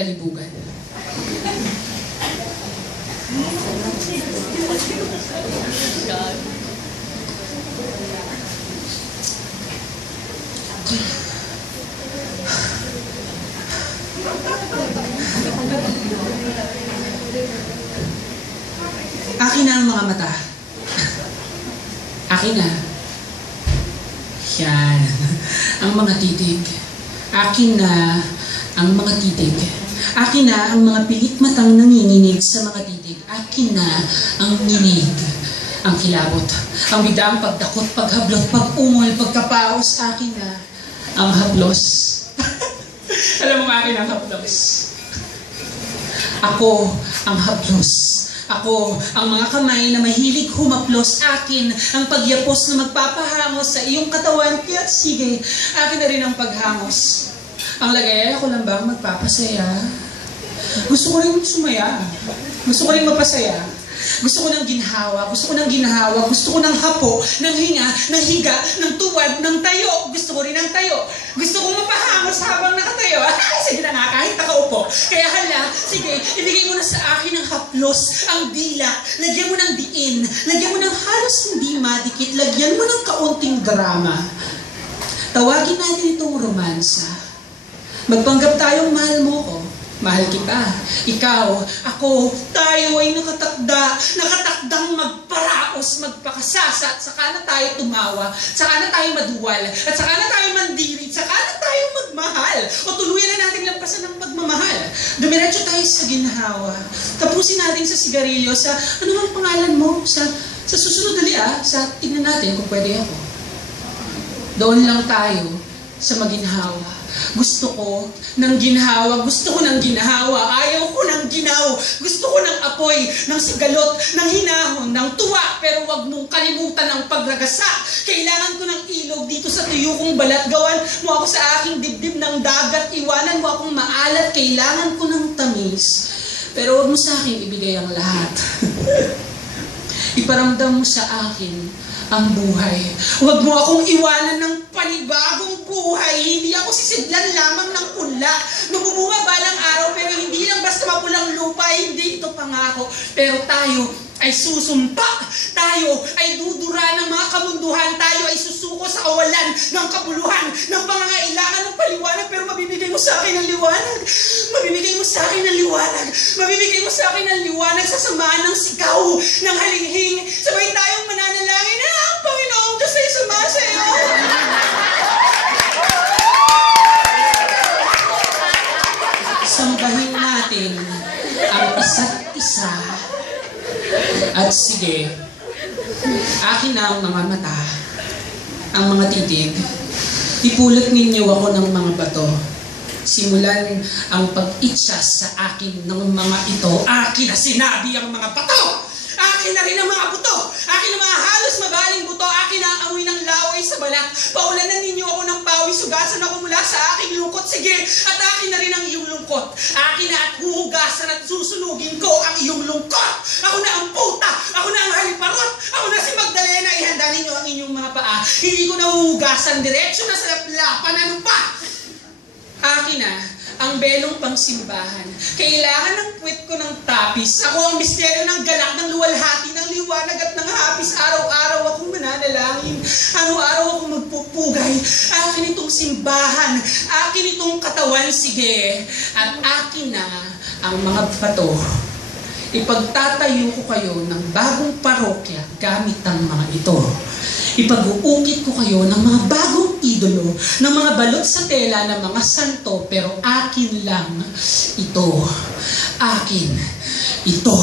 kalibugan. Akin na ang mga mata. Akin na. Yan. Ang mga titig. Akin na ang mga titig. Akin na ang mga pilit matang nanginginig sa mga titig. Akin na ang nginig. Ang kilabot. Ang bidang pagdakot, paghablot, pag-ungol, pagkapaos. Akin na ang haplos. Alam mo akin ang haplos. Ako ang haplos. Ako, ang mga kamay na mahilig humaplos. Akin ang pagyapos na magpapahangos sa iyong katawan. Kaya sige, akin na rin ang paghangos. Ang lagay, ako lang ba magpapasaya? Gusto ko rin sumaya. Gusto ko rin mapasaya. Gusto ko ng ginhawa. Gusto ko ng ginhawa. Gusto ko ng hapo, ng hinga, ng higa, ng tuwad, ng tayo. Gusto ko rin ng tayo. Gusto ko mapahangos habang nakatayo. Sige na nga, kahit nakaupo. Kaya hala, sige, ibigay mo na sa akin ang haplos, ang dila. Lagyan mo ng diin. Lagyan mo ng halos hindi madikit. Lagyan mo ng kaunting drama. Tawagin natin itong romansa. Magpanggap tayong mahal mo ko. Mahal kita. Ikaw, ako, tayo ay nakatakdang magparaos, magpakasasa, at saka na tayo tumawa, saka na tayo maduwal, at saka na tayo mandirit, saka na tayo magmahal. O tuluyan na natin lampasan ng pagmamahal. Dumiretso tayo sa ginhawa. Tapusin natin sa sigarilyo, sa ano ang pangalan mo? Sa susunod dali tingnan natin kung pwede ako. Doon lang tayo sa maginhawa. Gusto ko ng ginhawa, gusto ko ng ginhawa, ayaw ko ng ginaw, gusto ko ng apoy, ng sigalot, ng hinahon, ng tuwa, pero wag mong kalimutan ang pagragasa. Kailangan ko ng ilog dito sa tuyo kong balat, gawan mo ako sa aking dibdib ng dagat, iwanan mo akong maalat, kailangan ko ng tamis, pero wag mo sa akin ibigay ang lahat. Iparamdam mo sa akin ang buhay. Huwag mo akong iwanan ng panibagong buhay. Hindi ako sisidlan lamang ng pula. Namumuha balang araw, pero hindi lang basta mapulang lupa. Hindi ito pangako. Pero tayo ay susumpa. Tayo ay dudura ng mga kamunduhan. Tayo ay susuko sa kawalan ng kabuluhan, ng pangangailangan ng paliwanag. Pero mabibigay mo sa akin ang liwanag. Mabibigay mo sa akin ang liwanag. Mabibigay mo sa akin ang liwanag sa samaan ng sigaw, ng halinghing. Sabay tayong mananalangin na ang Panginoong Diyos ay sumasayo. Sambahin natin ang isa't isa. At sige, akin na ang mga mata, ang mga titig. Ipulot ninyo ako ng mga bato. Simulan ang pag-itsa sa akin ng mga ito. Akin na sinabi ang mga bato. Akin na rin ang mga buto. Akin ang mga halos mabaling buto. Akin na ang amoy ng laway sa balat. Paulanan ninyo ako ng pawis. Hugasan ako mula sa aking lungkot. Sige, at akin na rin ang iyong lungkot. Akin na at huhugasan at susunugin ko ang iyong lungkot. Ako na ang puta. Ako na ang haliparot. Ako na si Magdalena. Ihanda ninyo ang inyong mga paa. Hindi ko na huhugasan. Diretso na sa laplapan. Ano pa? Akin na ang belong pangsimbahan. Kailangan ng puwet ko ng tapis. Ako ang misteryo ng galak, ng luwalhati, ng liwanag at ng hapis. Araw-araw akong mananalangin. Araw-araw akong magpupugay. Akin itong simbahan. Akin itong katawan. Sige. At akin na ang mga bato. Ipagtatayo ko kayo ng bagong parokya gamit ang mga ito. Ipag-uukit ko kayo ng mga bagong idolo, ng mga balot sa tela ng mga santo, pero akin lang ito. Akin ito.